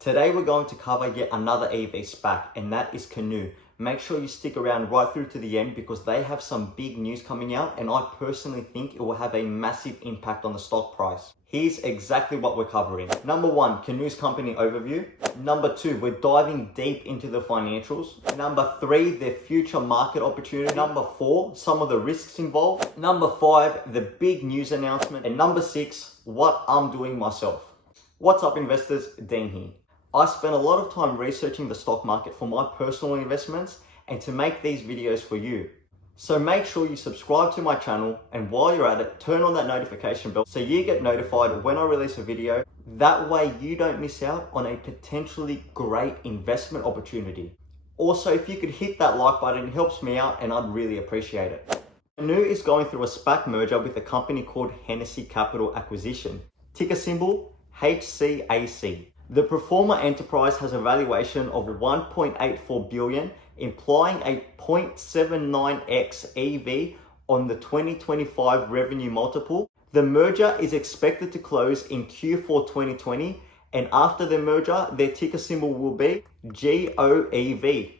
Today we're going to cover yet another EV Spac, and that is Canoo. Make sure you stick around right through to the end because they have some big news coming out, and I personally think it will have a massive impact on the stock price. Here's exactly what we're covering. Number one, Canoo's company overview. Number two, we're diving deep into the financials. Number three, their future market opportunity. Number four, some of the risks involved. Number five, the big news announcement. And number six, what I'm doing myself. What's up, investors? Dean here. I spent a lot of time researching the stock market for my personal investments and to make these videos for you. So make sure you subscribe to my channel, and while you're at it, turn on that notification bell so you get notified when I release a video. That way you don't miss out on a potentially great investment opportunity. Also, if you could hit that like button, it helps me out and I'd really appreciate it. Canoo is going through a Spac merger with a company called Hennessy Capital Acquisition, ticker symbol HCAC. The pro forma enterprise has a valuation of $1.84 billion, implying a 0.79x EV on the 2025 revenue multiple. The merger is expected to close in Q4 2020, and after the merger, their ticker symbol will be GOEV.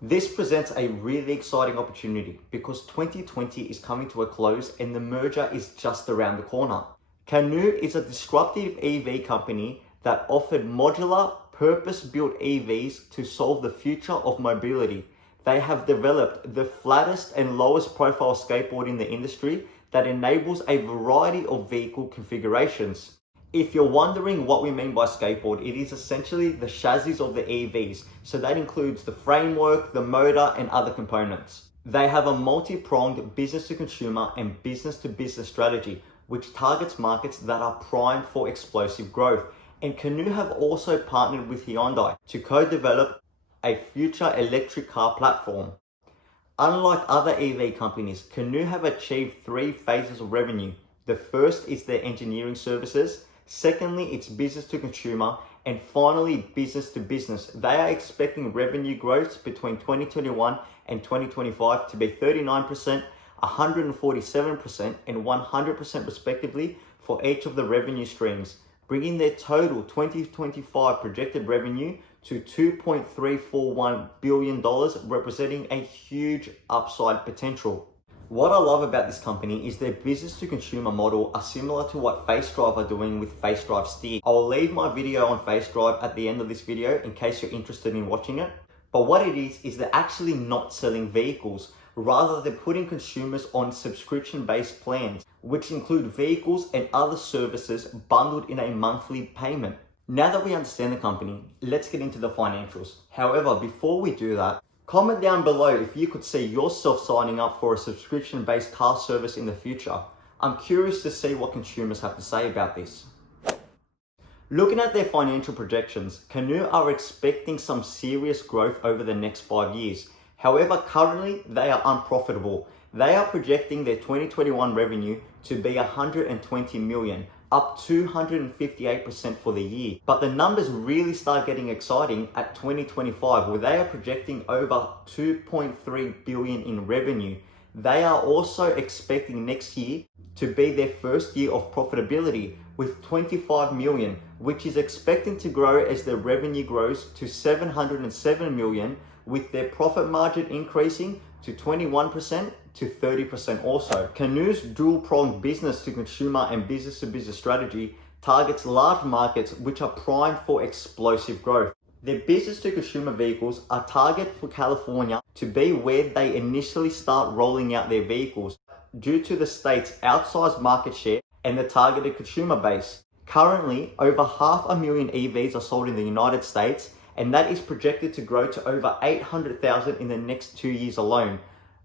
This presents a really exciting opportunity because 2020 is coming to a close and the merger is just around the corner. Canoo is a disruptive EV company that offered modular, purpose-built EVs to solve the future of mobility. They have developed the flattest and lowest profile skateboard in the industry that enables a variety of vehicle configurations. If you're wondering what we mean by skateboard, it is essentially the chassis of the EVs. So that includes the framework, the motor, and other components. They have a multi-pronged business-to-consumer and business-to-business strategy, which targets markets that are primed for explosive growth. And Canoo have also partnered with Hyundai to co-develop a future electric car platform. Unlike other EV companies, Canoo have achieved three phases of revenue. The first is their engineering services, secondly it's business to consumer, and finally business to business. They are expecting revenue growth between 2021 and 2025 to be 39%, 147%, and 100% respectively for each of the revenue streams, bringing their total 2025 projected revenue to $2.341 billion, representing a huge upside potential. What I love about this company is their business to consumer model are similar to what FaceDrive are doing with FaceDrive Steer. I'll leave my video on FaceDrive at the end of this video in case you're interested in watching it. But what it is they're actually not selling vehicles. Rather, they're putting consumers on subscription-based plans, which include vehicles and other services bundled in a monthly payment. Now that we understand the company, let's get into the financials. However, before we do that, comment down below if you could see yourself signing up for a subscription-based car service in the future. I'm curious to see what consumers have to say about this. Looking at their financial projections, Canoo are expecting some serious growth over the next 5 years. However, currently they are unprofitable. They are projecting their 2021 revenue to be $120 million, up 258% for the year. But the numbers really start getting exciting at 2025, where they are projecting over $2.3 billion in revenue. They are also expecting next year to be their first year of profitability with $25 million, which is expecting to grow as their revenue grows to $707 million, with their profit margin increasing to 21% to 30% also. Canoo's dual-pronged business to consumer and business to business strategy targets large markets which are primed for explosive growth. Their business to consumer vehicles are targeted for California to be where they initially start rolling out their vehicles due to the state's outsized market share and the targeted consumer base. Currently, over 500,000 EVs are sold in the United States, and that is projected to grow to over 800,000 in the next 2 years alone.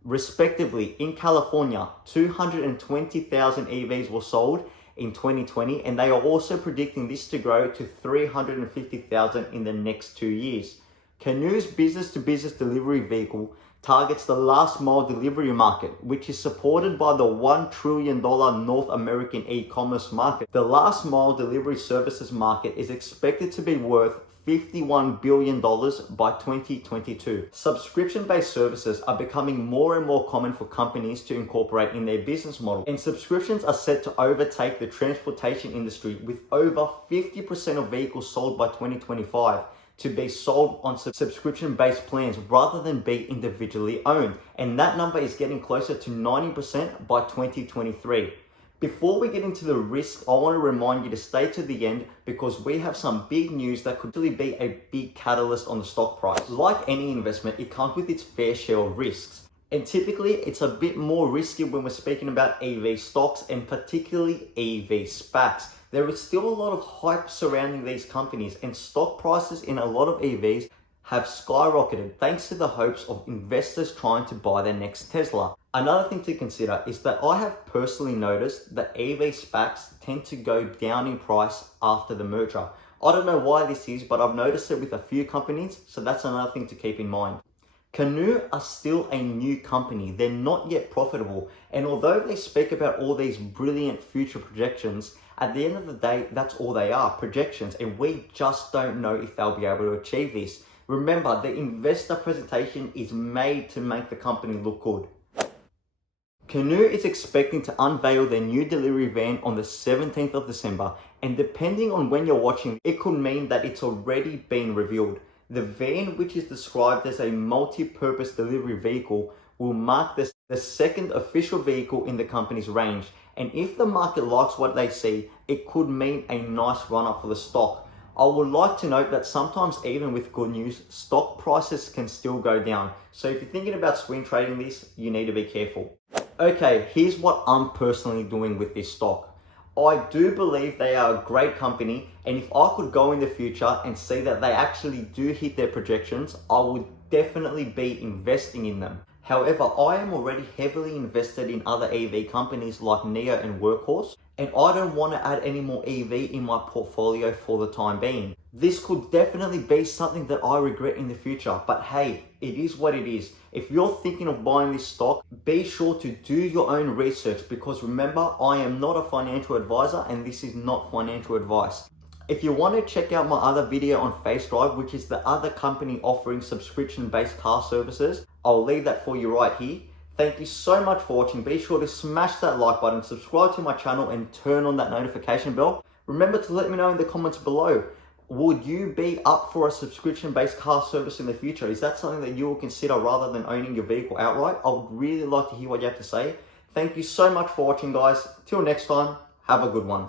Respectively, in California, 220,000 EVs were sold in 2020, and they are also predicting this to grow to 350,000 in the next 2 years. Canoo's business-to-business delivery vehicle targets the last mile delivery market, which is supported by the $1 trillion North American e-commerce market. The last mile delivery services market is expected to be worth $51 billion by 2022. Subscription-based services are becoming more and more common for companies to incorporate in their business model, and subscriptions are set to overtake the transportation industry, with over 50% of vehicles sold by 2025 to be sold on subscription-based plans rather than be individually owned. And that number is getting closer to 90% by 2023. Before we get into the risks, I want to remind you to stay to the end, because we have some big news that could really be a big catalyst on the stock price. Like any investment, it comes with its fair share of risks. And typically, it's a bit more risky when we're speaking about EV stocks, and particularly EV SPACs. There is still a lot of hype surrounding these companies, and stock prices in a lot of EVs have skyrocketed thanks to the hopes of investors trying to buy their next Tesla. Another thing to consider is that I have personally noticed that EV SPACs tend to go down in price after the merger. I don't know why this is, but I've noticed it with a few companies, so that's another thing to keep in mind. Canoo are still a new company. They're not yet profitable, and although they speak about all these brilliant future projections, at the end of the day, that's all they are, projections, and we just don't know if they'll be able to achieve this. Remember, the investor presentation is made to make the company look good. Canoo is expecting to unveil their new delivery van on the 17th of December, and depending on when you're watching, it could mean that it's already been revealed. The van, which is described as a multi-purpose delivery vehicle, will mark the second official vehicle in the company's range. And if the market likes what they see, it could mean a nice run-up for the stock. I would like to note that sometimes, even with good news, stock prices can still go down. So if you're thinking about swing trading this, you need to be careful. Okay, here's what I'm personally doing with this stock. I do believe they are a great company, and if I could go in the future and see that they actually do hit their projections, I would definitely be investing in them. However, I am already heavily invested in other EV companies like NIO and Workhorse, and I don't want to add any more EV in my portfolio for the time being. This could definitely be something that I regret in the future, but hey, it is what it is. If you're thinking of buying this stock, be sure to do your own research, because remember, I am not a financial advisor and this is not financial advice. If you want to check out my other video on FaceDrive, which is the other company offering subscription-based car services, I'll leave that for you right here. Thank you so much for watching. Be sure to smash that like button, subscribe to my channel, and turn on that notification bell. Remember to let me know in the comments below, would you be up for a subscription-based car service in the future? Is that something that you will consider rather than owning your vehicle outright? I would really like to hear what you have to say. Thank you so much for watching, guys. Till next time, have a good one.